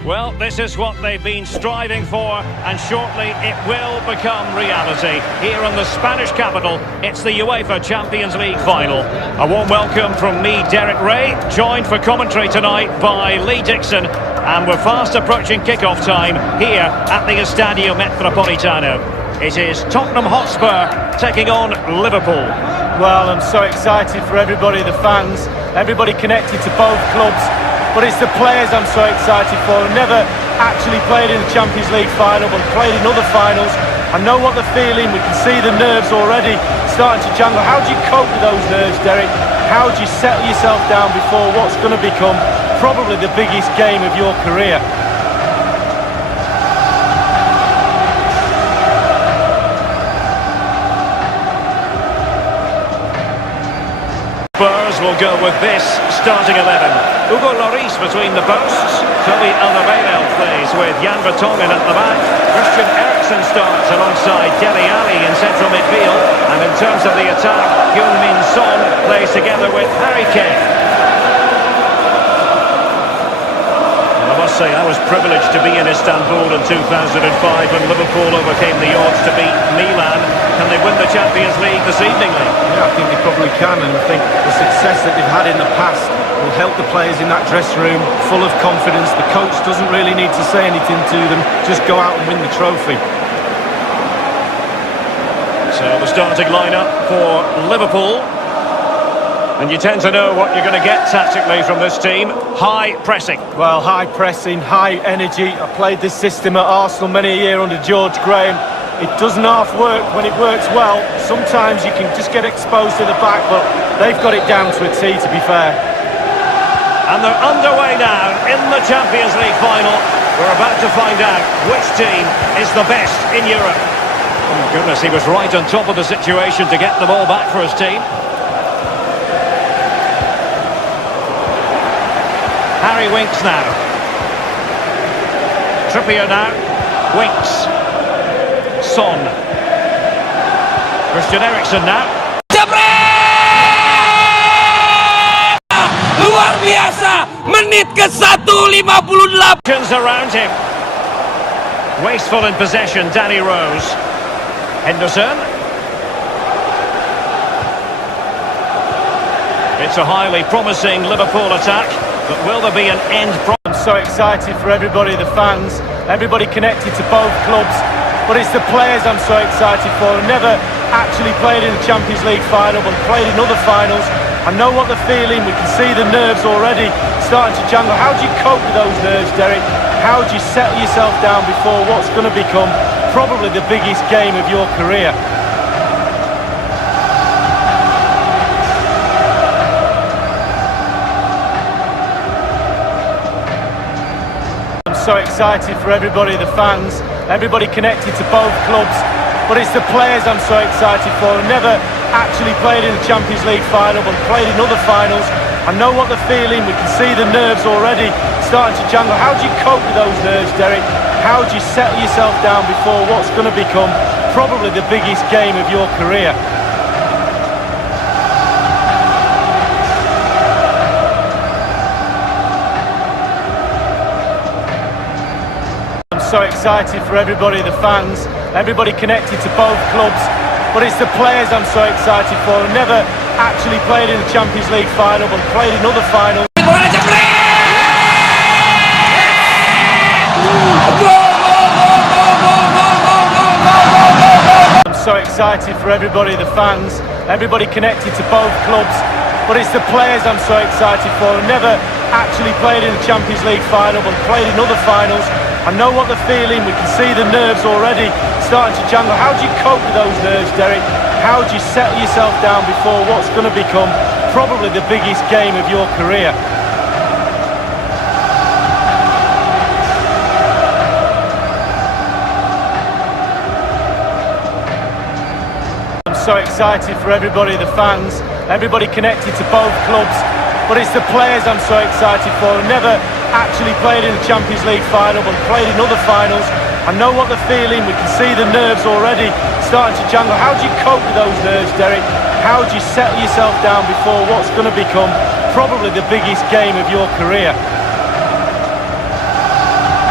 Well, this is what they've been striving for, and shortly it will become reality. Here in the Spanish capital, it's the UEFA Champions League final. A warm welcome from me, Derek Ray, joined for commentary tonight by Lee Dixon, and we're fast approaching kick-off time here at the Estadio Metropolitano. It is Tottenham Hotspur taking on Liverpool. Well, I'm so excited for everybody, the fans, everybody connected to both clubs. But it's the players I'm so excited for. I've never actually played in the Champions League final, but played in other finals. I know what they're feeling. We can see the nerves already starting to jangle. How do you cope with those nerves, Derek? How do you settle yourself down before what's going to become probably the biggest game of your career? Spurs will go with this starting 11. Hugo Lloris between the posts. Toby Alderweireld plays with Jan Vertonghen at the back. Christian Eriksen starts alongside Dele Alli in central midfield. And in terms of the attack, Heung-min Son plays together with Harry Kane. I must say, I was privileged to be in Istanbul in 2005 when Liverpool overcame the odds to beat Milan. Can they win the Champions League this evening, Lee? Yeah, I think they probably can, and I think the success that they've had in the past will help the players in that dressing room, full of confidence. The coach doesn't really need to say anything to them, just go out and win the trophy. So the starting lineup for Liverpool. And you tend to know what you're going to get tactically from this team. High pressing. Well, high pressing, high energy. I played this system at Arsenal many a year under George Graham. It doesn't half work when it works well. Sometimes you can just get exposed to the back, but they've got it down to a T, to be fair. And they're underway now in the Champions League final. We're about to find out which team is the best in Europe. Oh my goodness, he was right on top of the situation to get the ball back for his team. Harry Winks now. Trippier now. Winks. Son. Christian Eriksen now. Luar biasa, menit ke 1:58. Around him. Wasteful in possession, Danny Rose. Henderson. It's a highly promising Liverpool attack, but will there be an end product? I'm so excited for everybody, the fans, everybody connected to both clubs. But it's the players I'm so excited for. I've never actually played in the Champions League final, but played in other finals. I know what they're feeling. We can see the nerves already starting to jangle. How do you cope with those nerves, Derek? How do you settle yourself down before what's going to become probably the biggest game of your career? So excited for everybody, the fans, everybody connected to both clubs. But it's the players I'm so excited for. I've never actually played in the Champions League final, but played in other finals. I know what they're feeling. We can see the nerves already starting to jangle. How do you cope with those nerves, Derek? How do you settle yourself down before what's going to become probably the biggest game of your career? So excited for everybody, the fans, everybody connected to both clubs. But it's the players I'm so excited for. I've never actually played in the Champions League final, but played in other finals. I'm so excited for everybody, the fans, everybody connected to both clubs. But it's the players I'm so excited for. I've never actually played in the Champions League final, but played in other finals. I know what they're feeling. We can see the nerves already starting to jangle. How do you cope with those nerves, Derek? How do you settle yourself down before what's going to become probably the biggest game of your career? I'm so excited for everybody, the fans, everybody connected to both clubs. But it's the players I'm so excited for. I've never actually played in the Champions League final, but played in other finals. I know what they're feeling. We can see the nerves already starting to jangle. How do you cope with those nerves, Derek? How do you settle yourself down before what's going to become probably the biggest game of your career?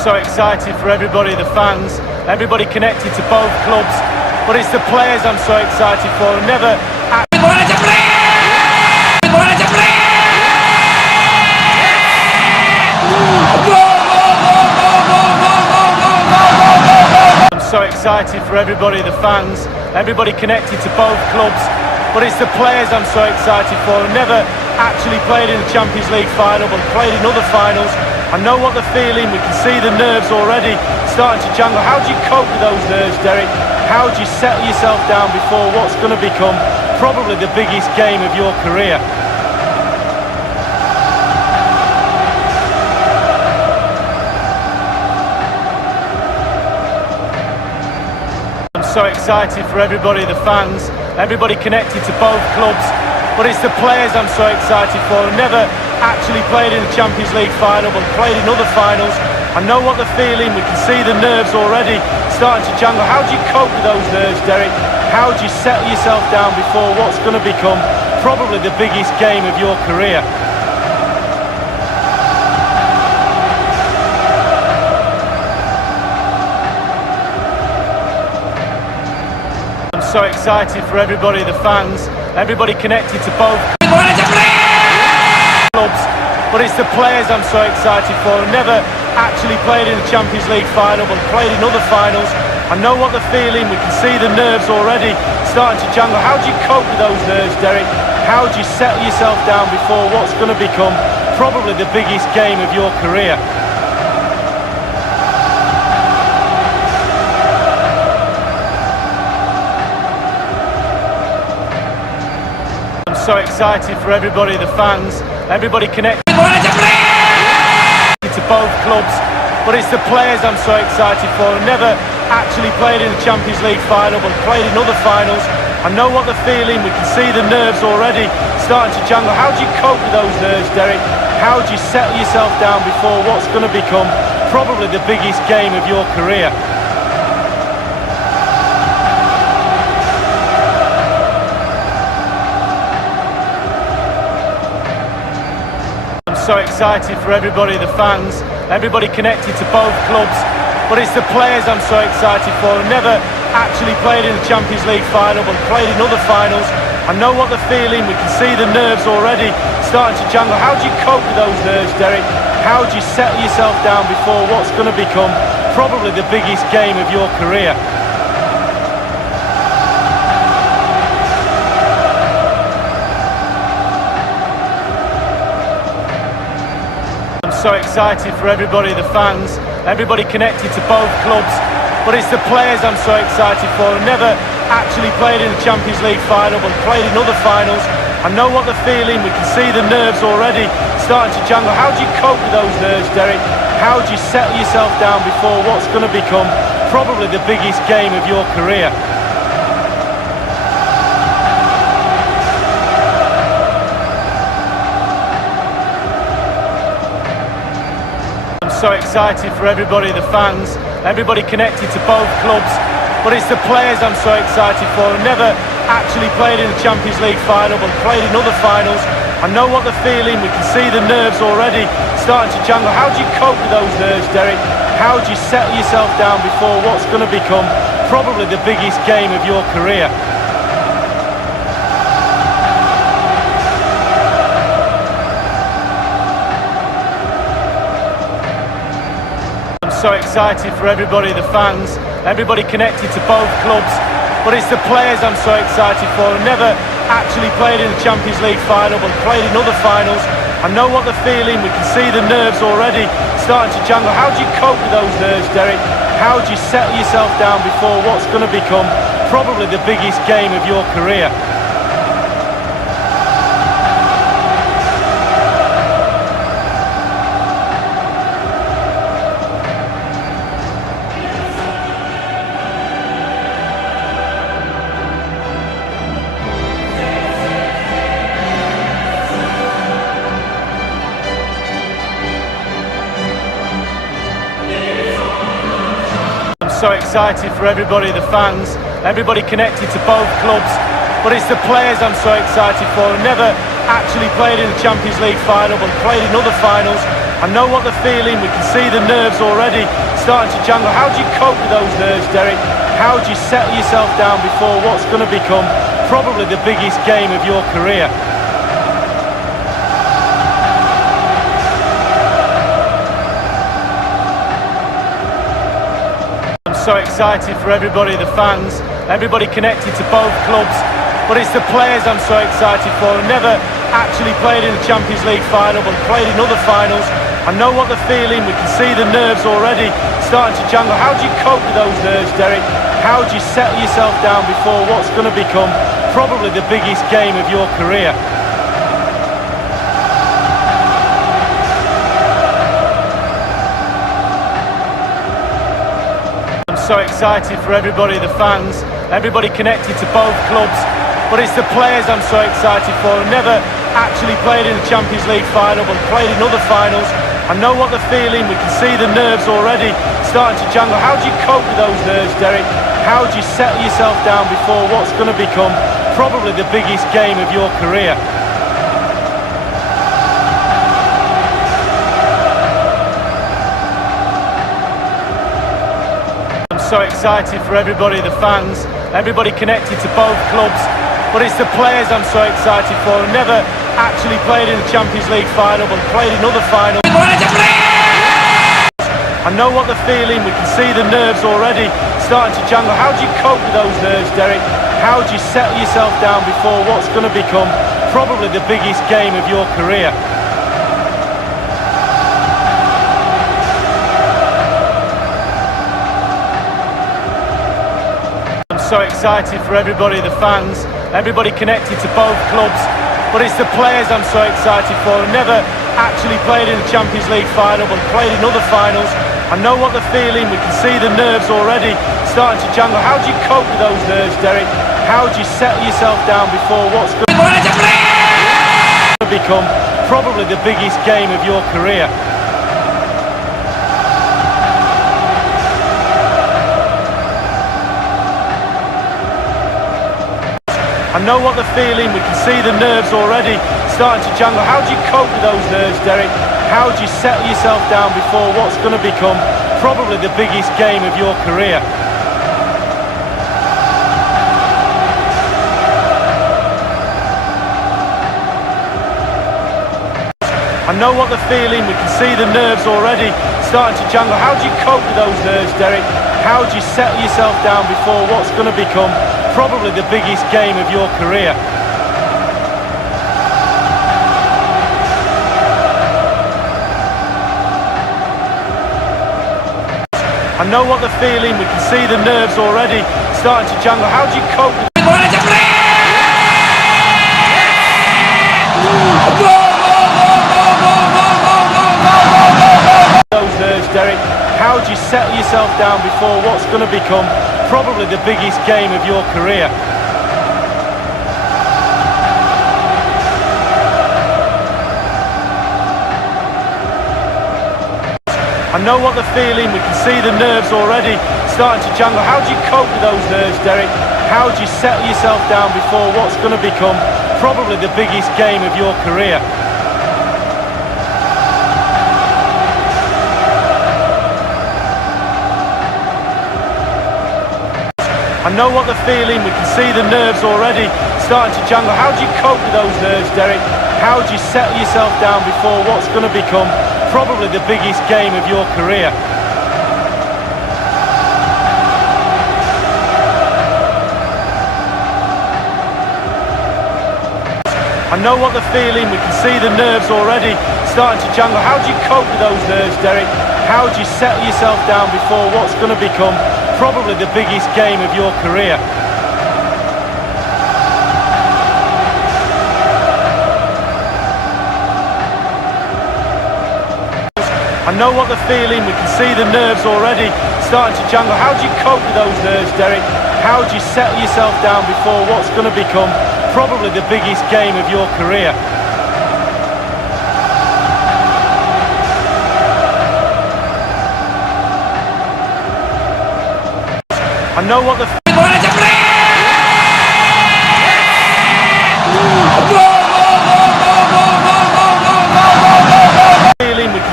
So excited for everybody, the fans, everybody connected to both clubs, but it's the players I'm so excited for. Never. Bola jepret! Bola jepret! I'm so excited for everybody, the fans, everybody connected to both clubs, but it's the players I'm so excited for. Never actually played in the Champions League final, but played in other finals. I know what they're feeling. We can see the nerves already starting to jangle. How do you cope with those nerves, Derek? How do you settle yourself down before what's going to become probably the biggest game of your career? I'm so excited for everybody, the fans, everybody connected to both clubs, but it's the players I'm so excited for. Never actually played in the Champions League final, but played in other finals. I know what they're feeling. We can see the nerves already starting to jangle. How do you cope with those nerves, Derek? How do you settle yourself down before what's going to become probably the biggest game of your career? I'm so excited for everybody, the fans, everybody connected to both clubs, but it's the players I'm so excited for. Never actually played in the Champions League final, but played in other finals. I know what they're feeling. We can see the nerves already starting to jangle. How do you cope with those nerves, Derek? How do you settle yourself down before what's going to become probably the biggest game of your career? I'm so excited for everybody, the fans, everybody connected to both clubs, but it's the players I'm so excited for. Never actually played in the Champions League final, but played in other finals. I know what they're feeling. We can see the nerves already starting to jangle. How do you cope with those nerves, Derek? How do you settle yourself down before what's going to become probably the biggest game of your career? So excited for everybody, the fans, everybody connected to both clubs, but it's the players I'm so excited for. Never actually played in the Champions League final, but played in other finals. I know what they're feeling. We can see the nerves already starting to jangle. How do you cope with those nerves, Derek? How do you settle yourself down before what's going to become probably the biggest game of your career? So excited for everybody, the fans, everybody connected to both clubs, but it's the players I'm so excited for. Never actually played in the Champions League final, but played in other finals. I know what they're feeling. We can see the nerves already starting to jangle. How do you cope with those nerves, Derek? How do you settle yourself down before what's going to become probably the biggest game of your career? So excited for everybody, the fans, everybody connected to both clubs, but it's the players I'm so excited for. Never actually played in the Champions League final, but played in other finals. I know what they're feeling. We can see the nerves already starting to jangle. How do you cope with those nerves, Derek? How do you settle yourself down before what's going to become probably the biggest game of your career? So excited for everybody, the fans, everybody connected to both clubs, but it's the players I'm so excited for. Never actually played in the Champions League final, but played in other finals. I know what they're feeling. We can see the nerves already starting to jangle. How do you cope with those nerves, Derek? How do you settle yourself down before what's going to become probably the biggest game of your career? So excited for everybody, the fans, everybody connected to both clubs, but it's the players I'm so excited for. Never actually played in the Champions League final, but played in other finals. I know what they're feeling, we can see the nerves already starting to jangle. How do you cope with those nerves, Derek? How do you settle yourself down before what's going to become probably the biggest game of your career? I'm so excited for everybody, the fans, everybody connected to both clubs, but it's the players I'm so excited for. I've never actually played in the Champions League final, but played in other finals. I know what they're feeling, we can see the nerves already starting to jangle. How do you cope with those nerves, Derek? How do you settle yourself down before what's going to become probably the biggest game of your career? I'm so excited for everybody, the fans, everybody connected to both clubs, but it's the players I'm so excited for. I've never actually played in the Champions League final, but played in other finals. I know what they're feeling, we can see the nerves already starting to jangle. How do you cope with those nerves, Derek? How do you settle yourself down before what's going to become probably the biggest game of your career? I'm so excited for everybody, the fans, everybody connected to both clubs, but it's the players I'm so excited for. I've never actually played in the Champions League final, but played in other finals. I know what they're feeling, we can see the nerves already starting to jangle. How do you cope with those nerves, Derek? How do you settle yourself down before what's going to become probably the biggest game of your career? I'm so excited for everybody, the fans, everybody connected to both clubs, but it's the players I'm so excited for. I've never actually played in the Champions League final, but played in other finals. I know what they're feeling, we can see the nerves already starting to jangle. How do you cope with those nerves, Derek? How do you settle yourself down before what's going to become probably the biggest game of your career? I know what they're feeling, we can see the nerves already starting to jangle. How do you cope with those nerves, Derek? How do you settle yourself down before what's going to become probably the biggest game of your career? I know what they're feeling, we can see the nerves already starting to jangle. How do you cope with those nerves, Derek? How do you settle yourself down before what's going to become probably the biggest game of your career? I know what they're feeling, we can see the nerves already starting to jangle. How do you cope with those nerves, Derek? How do you settle yourself down before what's going to become probably the biggest game of your career? I know what they're feeling, we can see the nerves already starting to jangle. How do you cope with those nerves, Derek? How do you settle yourself down before what's going to become probably the biggest game of your career? I know what they're feeling, we can see the nerves already starting to jangle. How do you cope with those nerves, Derek? How do you settle yourself down before what's going to become probably the biggest game of your career? I know what they're feeling, we can see the nerves already starting to jangle. How do you cope with those nerves, Derek? How do you settle yourself down before what's going to become probably the biggest game of your career? I know what they're feeling, we can see the nerves already starting to jangle. How do you cope with those nerves, Derek? How do you settle yourself down before what's going to become probably the biggest game of your career? I know what the feeling, we can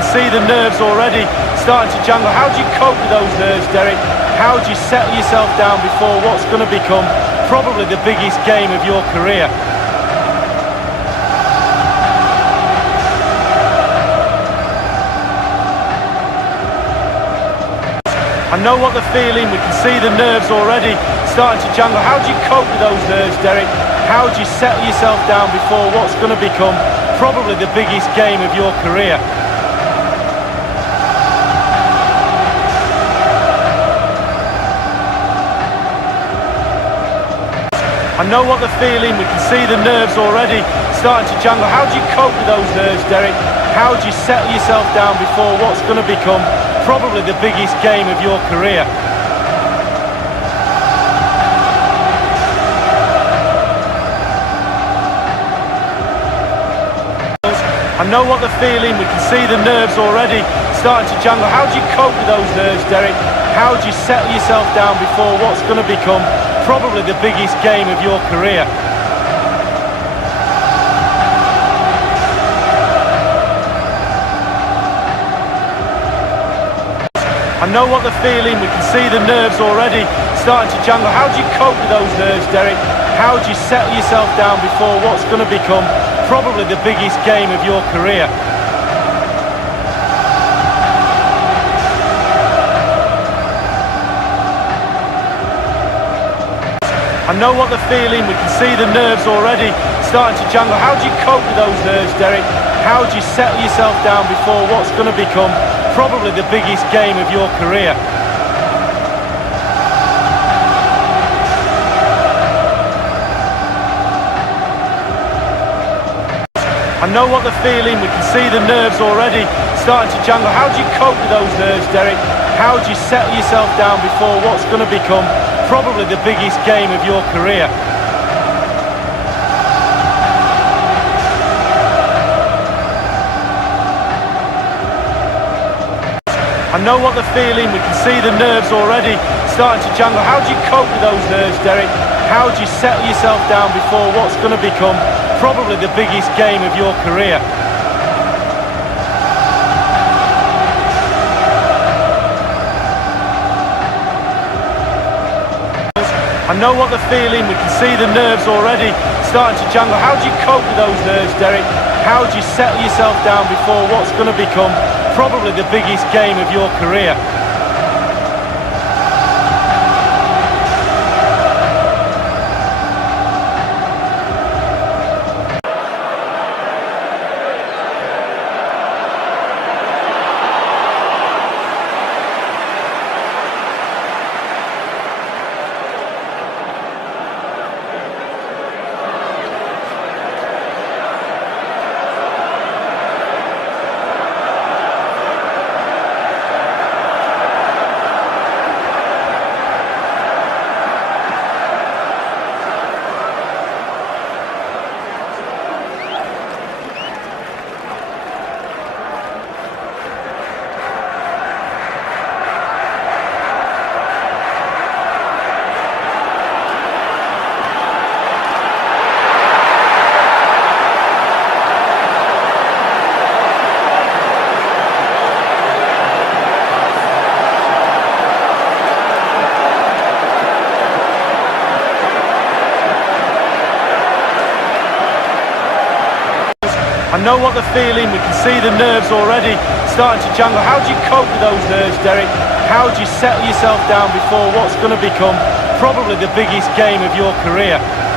see the nerves already starting to jangle. How do you cope with those nerves, Derek? How do you settle yourself down before what's going to become probably the biggest game of your career? I know what they're feeling, we can see the nerves already starting to jangle. How do you cope with those nerves, Derek? How do you settle yourself down before what's going to become probably the biggest game of your career? I know what they're feeling, we can see the nerves already starting to jangle. How do you cope with those nerves, Derek? How do you settle yourself down before what's going to become probably the biggest game of your career? I know what they're feeling, we can see the nerves already starting to jangle. How do you cope with those nerves, Derek? How do you settle yourself down before what's going to become probably the biggest game of your career? I know what they're feeling, we can see the nerves already starting to jangle. How do you cope with those nerves, Derek? How do you settle yourself down before what's going to become probably the biggest game of your career? I know what they're feeling, we can see the nerves already starting to jangle. How do you cope with those nerves, Derek? How do you settle yourself down before what's going to become probably the biggest game of your career? I know what they're feeling, we can see the nerves already starting to jangle. How do you cope with those nerves, Derek? How do you settle yourself down before what's going to become probably the biggest game of your career? I know what they're feeling, we can see the nerves already starting to jangle. How do you cope with those nerves, Derek? How do you settle yourself down before what's going to become probably the biggest game of your career? I know what they're feeling, we can see the nerves already starting to jangle. How do you cope with those nerves, Derek? How do you settle yourself down before what's going to become probably the biggest game of your career? I know what they're feeling, we can see the nerves already starting to jangle. How do you cope with those nerves, Derek? How do you settle yourself down before what's going to become probably the biggest game of your career?